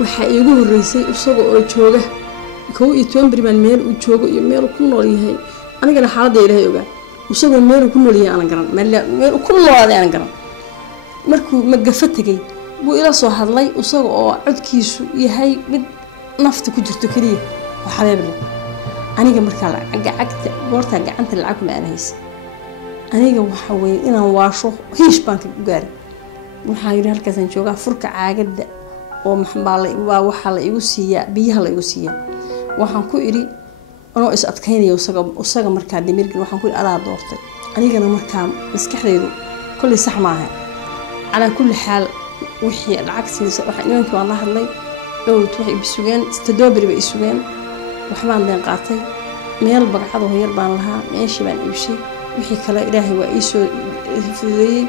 waxa iigu horeysay isagoo oo jooga kow iyo 20 bari baan meel u joogo iyo meel ku nool yahay anigana xaaladda Ilaahay ogaa isagoo meel ku nool yahay aan garan meel ku noolaaday aan garan markuu magafa tagay buu ila soo hadlay isagoo oo codkiisu yahay mid nafta ku jirto kaliya waxa leeyahay aniga markaa lacagta goorta gacanta lacag ma aan haysan aniga waxa weey inaan waasho hiish baan ka gaaray waxa yiri halkaas aan joogaa furka caagada oo maxbaale waxa la igu siiyaa biyaha la igu siiyaa waxaan ku iri anoo is adkaynayo isaga markaa dimirkan waxaan ku iri adaa doortay anigana markaa maskaxdaydu kulli sax ma aha على كل حال وحي العكس waxa inanka waan la hadlay dhowr waxay bisugaan istadoobar bay isugaan waxbaan deen qaatay meel bagcado yar baan lahaa meeshii baan iibshay wixii kale Ilaahay waa ii soo fududeeyay